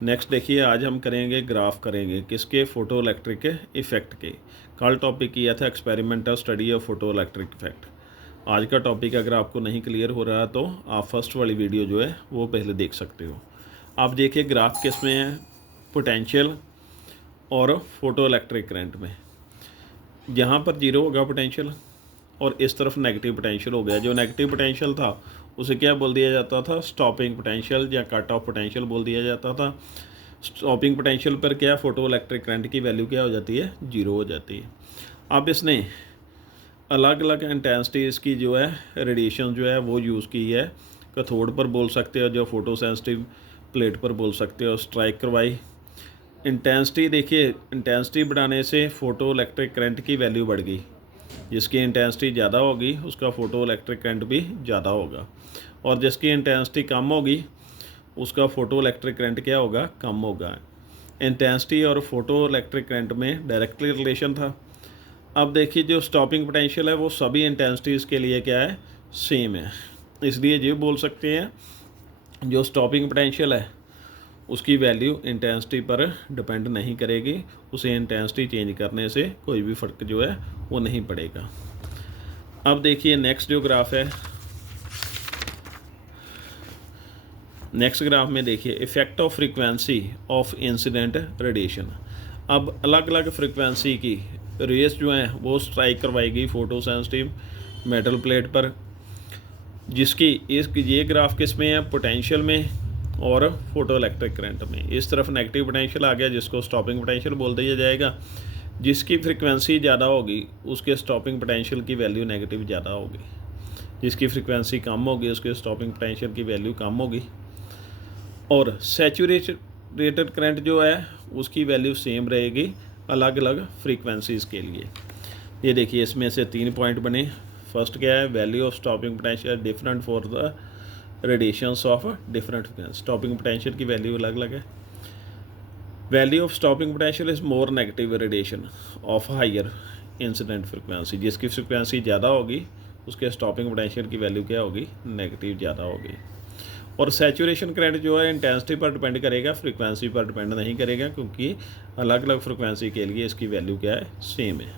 Next देखिए, आज हम ग्राफ करेंगे किसके, फोटो इलेक्ट्रिक इफ़ेक्ट के। कल टॉपिक किया था experimental study of photo electric effect. आज का टॉपिक अगर आपको नहीं क्लियर हो रहा तो आप फर्स्ट वाली वीडियो जो है वो पहले देख सकते हो। आप देखिए ग्राफ किस में है, पोटेंशियल और फोटो इलेक्ट्रिक करंट में। यहाँ पर जीरो होगा पोटेंशियल और इस तरफ नेगेटिव पोटेंशियल हो गया। जो नेगेटिव पोटेंशियल था उसे क्या बोल दिया जाता था, स्टॉपिंग पोटेंशियल या कट ऑफ पोटेंशियल बोल दिया जाता था। स्टॉपिंग पोटेंशियल पर क्या, फोटो इलेक्ट्रिक करंट की वैल्यू क्या हो जाती है, जीरो हो जाती है। अब इसने अलग अलग इंटेंसिटीज़ की जो है रेडिएशन जो है वो यूज़ की है। कैथोड पर बोल सकते हो, जो फोटो सेंसिटिव प्लेट पर बोल सकते हो, स्ट्राइक करवाई। इंटेंसिटी देखिए, इंटेंसिटी बढ़ाने से फोटो इलेक्ट्रिक करंट की वैल्यू बढ़ गई। जिसकी इंटेंसिटी ज़्यादा होगी उसका फोटो इलेक्ट्रिक करंट भी ज़्यादा होगा, और जिसकी इंटेंसिटी कम होगी उसका फोटो इलेक्ट्रिक करंट क्या होगा, कम होगा। इंटेंसिटी और फोटो इलेक्ट्रिक करंट में डायरेक्टली रिलेशन था। अब देखिए जो स्टॉपिंग पोटेंशियल है वो सभी इंटेंसिटीज़ के लिए क्या है, सेम है। इसलिए ये बोल सकते हैं जो स्टॉपिंग पोटेंशियल है उसकी वैल्यू इंटेंसिटी पर डिपेंड नहीं करेगी, उसे इंटेंसिटी चेंज करने से कोई भी फ़र्क जो है वो नहीं पड़ेगा। अब देखिए नेक्स्ट जो ग्राफ है, नेक्स्ट ग्राफ में देखिए effect of frequency of incident radiation. अब अलग अलग फ्रीक्वेंसी की रेस जो हैं वो स्ट्राइक करवाई गई फोटो सेंसिटिव मेटल प्लेट पर, जिसकी ये ग्राफ किस में है, पोटेंशियल में और फोटो इलेक्ट्रिक करंट में। इस तरफ नेगेटिव पोटेंशियल आ गया जिसको स्टॉपिंग पोटेंशियल बोल दिया जाएगा। जिसकी फ्रीक्वेंसी ज़्यादा होगी उसके स्टॉपिंग पोटेंशियल की वैल्यू नेगेटिव ज़्यादा होगी। जिसकी फ्रीक्वेंसी कम होगी उसके स्टॉपिंग पोटेंशियल की वैल्यू कम होगी। और सैचुरेटेड करंट जो है उसकी वैल्यू सेम रहेगी अलग अलग फ्रीक्वेंसीज़ के लिए। ये देखिए इसमें से 3 पॉइंट बने। फर्स्ट क्या है, value of stopping potential different for the radiations of different frequency. Stopping potential की वैल्यू अलग अलग है। Value of stopping potential is more negative radiation of higher incident frequency. जिसकी फ्रीक्वेंसी ज़्यादा होगी उसके स्टॉपिंग पोटेंशियल की वैल्यू क्या होगी, नेगेटिव ज़्यादा होगी। और सैचुरेशन करंट जो है इंटेंसिटी पर डिपेंड करेगा, फ्रीक्वेंसी पर डिपेंड नहीं करेगा, क्योंकि अलग अलग फ्रीक्वेंसी के लिए इसकी वैल्यू क्या है, सेम है।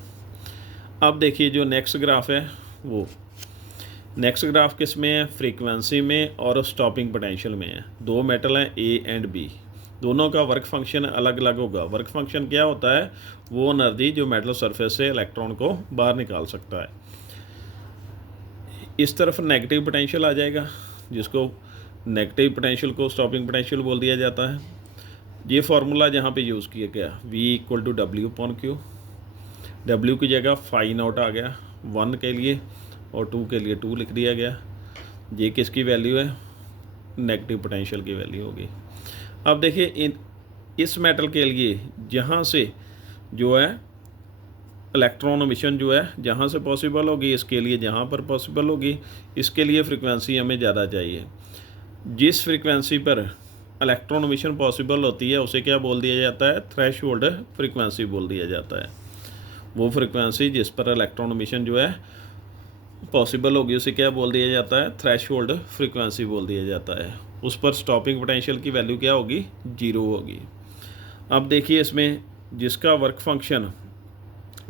अब देखिए जो नेक्स्ट ग्राफ है वो नेक्स्ट ग्राफ किस में है, फ्रीक्वेंसी में और स्टॉपिंग पोटेंशियल में है। दो मेटल हैं ए एंड बी, दोनों का वर्क फंक्शन अलग अलग होगा। वर्क फंक्शन क्या होता है, वो एनर्जी जो मेटल सरफेस से इलेक्ट्रॉन को बाहर निकाल सकता है। इस तरफ नेगेटिव पोटेंशियल आ जाएगा, जिसको नेगेटिव पोटेंशियल को स्टॉपिंग पोटेंशियल बोल दिया जाता है। ये फार्मूला जहाँ पे यूज़ किया गया, V=W/Q। W की जगह फाई नॉट आ गया 1 के लिए और 2 के लिए 2 लिख दिया गया। ये किसकी वैल्यू है, नेगेटिव पोटेंशियल की वैल्यू होगी। अब देखिए इस मेटल के लिए जहाँ से जो है इलेक्ट्रॉन एमिशन जो है जहाँ से पॉसिबल होगी, इसके लिए जहाँ पर पॉसिबल होगी, इसके लिए फ्रीक्वेंसी हमें ज़्यादा चाहिए। जिस फ्रीक्वेंसी पर इलेक्ट्रॉन एमिशन पॉसिबल होती है उसे क्या बोल दिया जाता है, थ्रेशोल्ड फ्रीक्वेंसी बोल दिया जाता है। वो फ्रीक्वेंसी जिस पर इलेक्ट्रॉन एमिशन जो है पॉसिबल होगी उसे क्या बोल दिया जाता है, थ्रेशोल्ड फ्रीक्वेंसी बोल दिया जाता है। उस पर स्टॉपिंग पोटेंशियल की वैल्यू क्या होगी, जीरो होगी। अब देखिए इसमें जिसका वर्क फंक्शन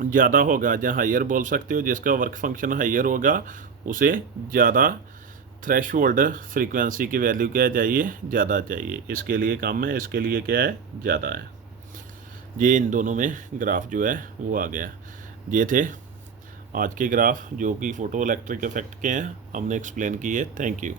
ज़्यादा होगा, जहाँ हाइयर बोल सकते हो, जिसका वर्क फंक्शन हाइयर होगा उसे ज़्यादा थ्रेशोल्ड फ्रीक्वेंसी की वैल्यू क्या चाहिए, ज़्यादा चाहिए। इसके लिए कम है, इसके लिए क्या है, ज़्यादा है। ये इन दोनों में ग्राफ जो है वो आ गया। ये थे आज के ग्राफ जो कि फ़ोटो इलेक्ट्रिक इफ़ेक्ट के हैं, हमने एक्सप्लेन किए। Thank you.